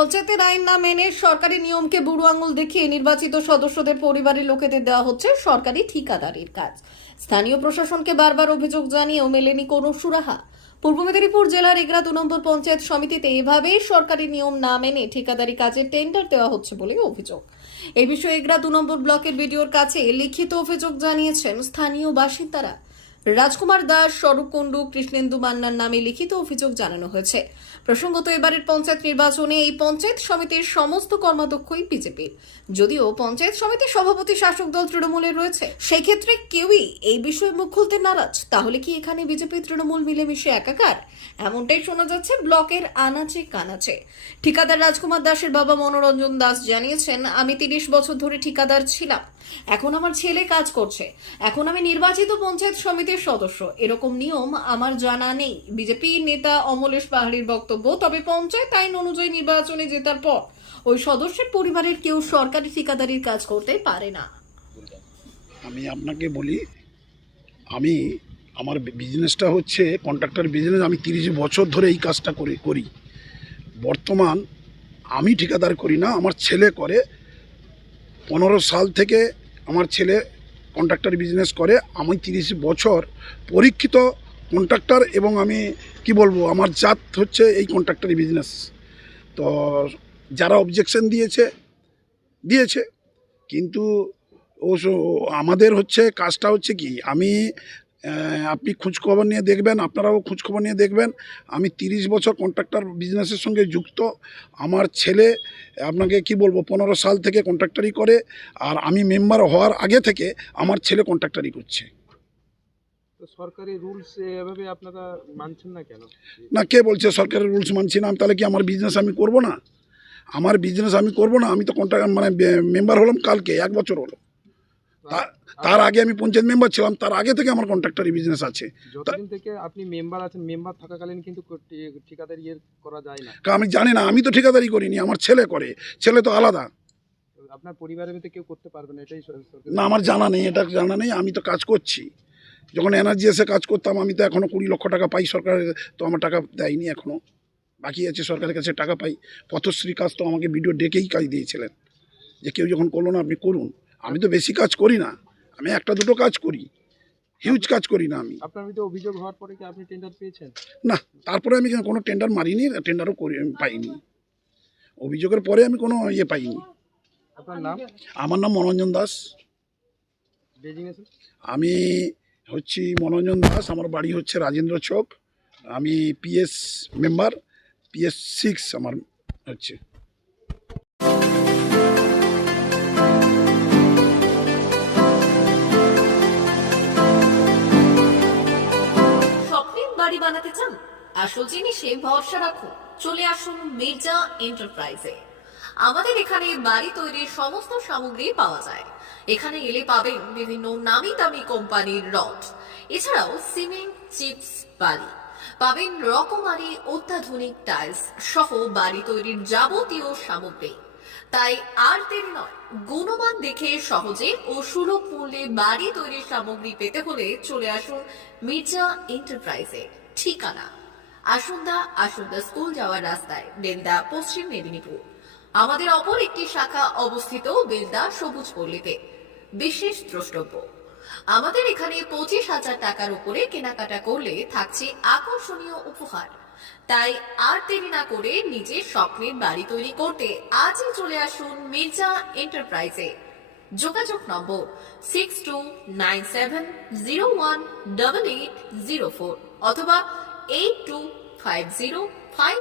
পঞ্চায়েতের আইন না মেনে সরকারি নিয়মকে বুড়ো আঙুল দেখিয়ে নির্বাচিত সদস্যদের পরিবারের লোকেদের দেওয়া হচ্ছে সরকারি ঠিকাদারির কাজ। স্থানীয় প্রশাসনকে বারবার অভিযোগ জানিয়েও মেলেনি কোনো সুরাহা। পূর্ব মেদিনীপুর জেলার এগরা দু নম্বর পঞ্চায়েত সমিতিতে এভাবেই সরকারি নিয়ম না মেনে ঠিকাদারি কাজে টেন্ডার দেওয়া হচ্ছে বলে অভিযোগ। এই বিষয়ে এগরা দু নম্বর ব্লকের ভিডিওর কাছে লিখিত অভিযোগ জানিয়েছেন স্থানীয় বাসিন্দারা। রাজকুমার দাস, স্বরূপ কুণ্ডু, কৃষ্ণেন্দু মান্নার নামে লিখিত অভিযোগ জানানো হয়েছে। প্রসঙ্গত এবারের পঞ্চায়েত নির্বাচনে এই পঞ্চায়েত সমিতির সমস্ত কর্মাধ্যক্ষই বিজেপির যদিও পঞ্চায়েত সমিতির সভাপতি শাসক দল তৃণমূলের রয়েছে সেই ক্ষেত্রে কেউই এই বিষয়ে মুখ খুলতে নারাজ। তাহলে কি এখানে বিজেপি তৃণমূল মিলেমিশে একাকার? এমনটাই শোনা যাচ্ছে ব্লকের আনাচে কানাচে। ঠিকাদার রাজকুমার দাসের বাবা মনোরঞ্জন দাস জানিয়েছেন, আমি তিরিশ বছর ধরে ঠিকাদার ছিলাম। এখন আমার ছেলে কাজ করছে। এখন আমি নির্বাচিত পঞ্চায়েত সমিতির সদস্য। এরকম নিয়ম আমার জানা নেই। বিজেপি নেতা অমলেশ পাহাড়ির বক্তব্য, তবে পঞ্চায়েত আইন অনুযায়ী নির্বাচনে জেতার পর ওই সদস্যের পরিবারের কেউ সরকারি ঠিকাদারির কাজ করতে পারে না। আমি আপনাকে বলি, আমি আমার বিজনেসটা হচ্ছে কন্ট্রাক্টর বিজনেস আমি তিরিশ বছর ধরে এই কাজটা করে, করি। বর্তমান আমি ঠিকাদার করি না, আমার ছেলে করে। পনেরো সাল থেকে আমার ছেলে কন্ট্রাক্টর বিজনেস করে, আমি তিরিশ বছর পরীক্ষিত কন্ট্রাক্টর এবং আমি কি বলব, আমার জাত হচ্ছে এই কন্ট্রাক্টরি বিজনেস তো যারা অবজেকশন দিয়েছে দিয়েছে। কিন্তু ও আমাদের হচ্ছে কাজটা হচ্ছে কি, আমি আপনি খোঁজখবর নিয়ে দেখবেন আপনারাও খোঁজখবর নিয়ে দেখবেন। আমি তিরিশ বছর কন্ট্রাক্টর বিজনেসের সঙ্গে যুক্ত। আমার ছেলে আপনাকে কি বলব পনেরো সাল থেকে কন্ট্রাক্টারি করে আর আমি মেম্বার হওয়ার আগে থেকে আমার ছেলে কন্ট্রাক্টারি করছে। তো সরকারি রুলস এভাবে আপনারা মানছেন না কেন? না কে বলছে সরকারের রুলস মানছি না? তাহলে কি আমার বিজনেস আমি করব না? আমার বিজনেস আমি করব না? আমি তো কন্ট্রাক্ট মানে মেম্বার হলাম কালকে এক বছর হলো। তা- তার আগে আমি পঞ্চায়েত মেম্বার ছিলাম তার আগে থেকে আমার কন্ট্রাক্টারি বিজনেস আছে। যতদিন থেকে আপনি মেম্বার আছেন মেম্বার থাকাকালীন কিন্তু ঠিকাদারি করা যায় না। আমি জানি না আমি তো ঠিকাদারি করিনি আমার ছেলে করে ছেলে তো আলাদা। আপনার পরিবারের মধ্যে কেউ করতে পারবে না এটাই না আমার জানা নেই এটা জানা নেই আমি তো কাজ করছি। যখন এনার্জি এসে কাজ করতাম আমি তো এখনও কুড়ি লক্ষ টাকা পাই সরকারের তো আমার টাকা দেয়নি এখনও বাকি আছে সরকারের কাছে টাকা পাই। পথশ্রী কাজ তো আমাকে ভিডিও ডেকেই কাজ দিয়েছিলেন। যে কেউ যখন করল না আপনি করুন। আমি তো বেশি কাজ করি না। আমি একটা দুটো কাজ করি। হিউজ কাজ করি না আমি। আপনার বিরুদ্ধে অভিযোগ হওয়ার পরে কি আপনি টেন্ডার পেয়েছেন? না তারপরে আমি কোনো টেন্ডার মারিনি টেন্ডারও করি পাইনি। অভিযোগের পরে আমি কোনো ইয়ে পাইনি। আপনার নাম? আমার নাম মনোরঞ্জন দাস। আমি হচ্ছি মনোরঞ্জন দাস আমার বাড়ি হচ্ছে রাজেন্দ্র চক। আমি পিএস মেম্বার পিএস সিক্স আমার হচ্ছে। বাড়ি বানাতে চান? আসল জিনিসে ভরসা রাখুন। চলে আসুন মির্জা এন্টারপ্রাইজে। আমাদের এখানে বাড়ি তৈরির সমস্ত সামগ্রী পাওয়া যায়। এখানে এলে পাবেন বিভিন্ন নামি দামি কোম্পানির রড। এছাড়াও সিমেন্ট, চিপস, বালি। পাবেন রকমারি অত্যাধুনিক টাইলস সহ বাড়ি তৈরির যাবতীয় সামগ্রী। তাই আর দেরি নয়। গুণমান দেখে সহজে ও সুলভ মূল্যে বাড়ি তৈরির সামগ্রী পেতে হলে চলে আসুন মির্জা এন্টারপ্রাইজে। ঠিকানা? আসুন্দা আসুন্দা স্কুল যাওয়ার রাস্তায়, বেলদা, পশ্চিম মেদিনীপুর। আমাদের অপর একটি শাখা অবস্থিত বেলদা সবুজ পল্লীতে। বিশেষ দ্রষ্টব্য, আমাদের এখানে পঁচিশ হাজার টাকার উপরে কেনাকাটা করলে থাকছে আকর্ষণীয় উপহার। তাই আর দেরি না করে নিজের স্বপ্নের বাড়ি তৈরি করতে আজই চলে আসুন মির্জা এন্টারপ্রাইজে। যোগাযোগ নম্বর six two nine seven zero one double eight zero four অথবা eight two five zero five